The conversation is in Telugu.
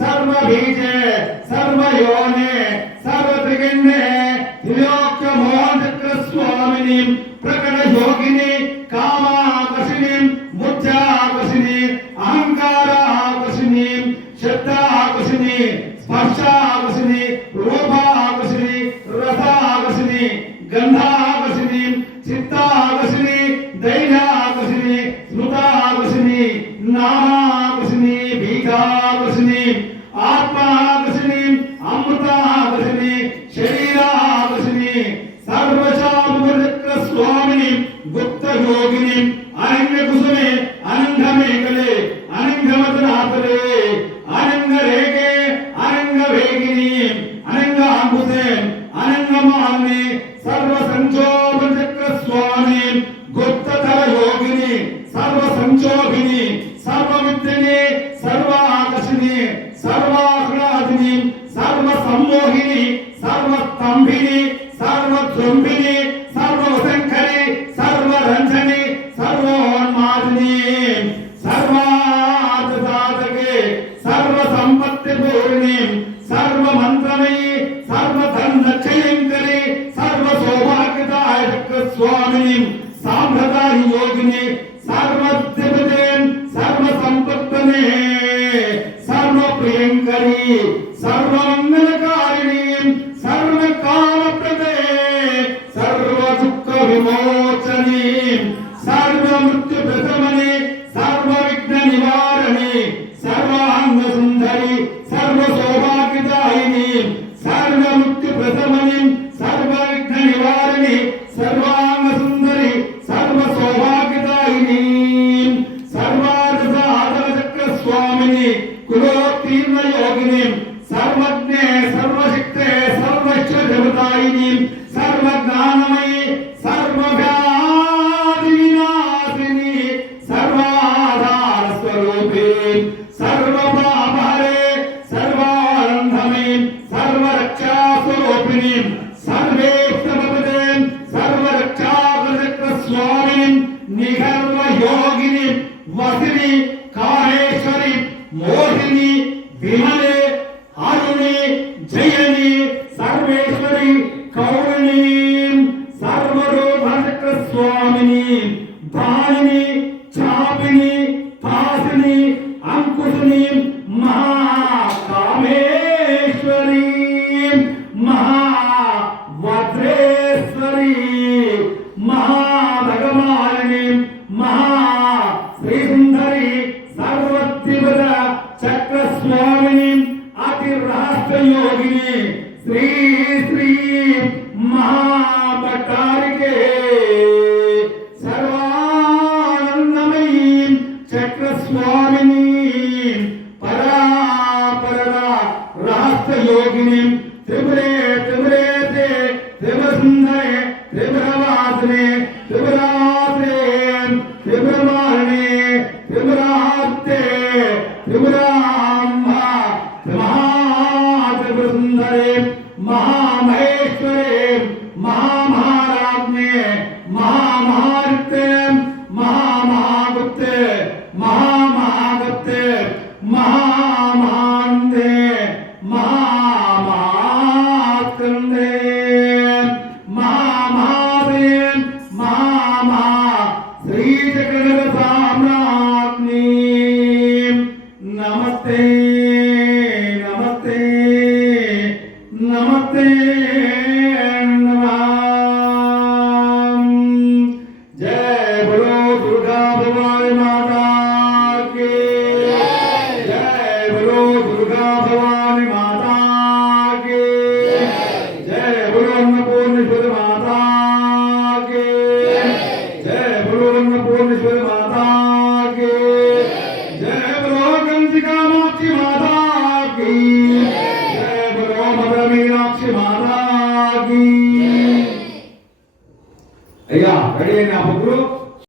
सर्वबीजे सर्वयोने सर्वत्रिगिन्ने స్పర్శాకర్షిణి రూపాకర్షిణి రసాకర్షిణి గంధాకర్షిణి చిత్తాకర్షిణి ధైర్యాకర్షిణి స్మృతాకర్షిణి నామాకర్షిణి బీజాకర్షిణి ఆత్మాకర్షిణి అమృతాకర్షిణి శరీరాకర్షిణి సర్వశాపచక్ర స్వామిని గుప్త యోగిని అనంగ కుసుమే అనంగ మేకలే అనంగమతనాథలే అనంగ రేగే అనంగ వేగిని అనంగ అంకుశే అనంగమాలిని సర్వ సంక్షోభచక్ర స్వామి గుప్తతర యోగిని సర్వ సంక్షోభిని సర్వమిత్రిని సర్వాకర్షిణి సర్వాహ్లాదిని సర్వ సమ్మోహిని సర్వస్తంభిని సర్వద్వంభిని సర్వశంకరి సర్వరంజని సర్వోన్మాదిని సర్వార్థసాధకే సర్వ సంపత్తి పూర్ణి సర్వ మంత్రమయి సర్వధనక్షయంకరి సర్వ సౌభాగ్యదాయక స్వామిని సాంప్రదాయ యోగిని సర్వద్విపదే సర్వ సంపత్తనే సర్వ ప్రియంకరి సర్వమంగళకారిణి సర్వకామప్రదే సర్వ దుఃఖ విమోచని సర్వ మృత్యు ప్రథమని సర్వ విఘ్న నివారణి సర్వాంగ సుందరి సర్వ సౌభాగ్యదాయిని సర్వ మృత్యు ప్రథమని సర్వ విఘ్న నివారణి సర్వాంగ సుందరి సర్వ సౌభాగ్యదాయిని సర్వార్థ ఆదరచక్ర స్వామిని కులోత్తీర్ణ యోగిని సర్వజ్ఞే సర్వశక్తే సర్వైశ్వర్యవతాయిని సర్వజ్ఞానమయి సర్వవ్యాధి వినాశిని సర్వాధార స్వరూపే సర్వపాపహరే సర్వానందమయి సర్వరక్షా స్వరూపిణి సర్వేశ్వరపదే సర్వరక్షాచక్ర స్వామిని నిగర్వ యోగిని వసిని కాళేశ్వరి మోహిని విమలే అరుణి జయని సర్వేశ్వరి కౌరిణి సర్వరూపచక్ర స్వామిని బాణిని చాపిని పాసిని అంకుశిని మహాకామేశ్వరి మహావజ్రేశ్వరి మహాభగమాలిని మహా శ్రీసుందరి సర్వద్విపద చక్ర స్వామిని అతి రహస్య యోగిని శ్రీ శ్రీ మహాభట్టారికే సర్వానందమయీ చక్ర స్వామిని పరాపర రహస్య యోగిని త్రిపురే త్రిపురేతే త్రిపురసుందరే త్రిపురవాసినే త్రిపురాత్రే త్రిపురమాలినే త్రిపురాత్తే త్రిపురాంబ మహాత్రిపురసుందరే మహామహేశ్వరే మహామహారాజ్ఞే మహామహారిత్తే మహామహాగుప్తే మహామహాగుప్తే మహామహాందే మహామహాస్కందే మహామహాదే మహామహా శ్రీచక్ర సామ్రాజ్ఞి నమస్తే నమస్తే నమస్తే జయ బలో దుర్గా భవాని మాతా కి జయ బలో దుర్గా భవాని మాతా కి జయ బలో అన్నపూర్ణేశ్వరి మాతా కి జయ బలో అన్నపూర్ణేశ్వరి మాతా కి జయ బలో కంచికామాక్షి మాతా కి జయ బలో మధుర మీనాక్షి మాతా కి అయ్యా రెడీ అయిన ఆ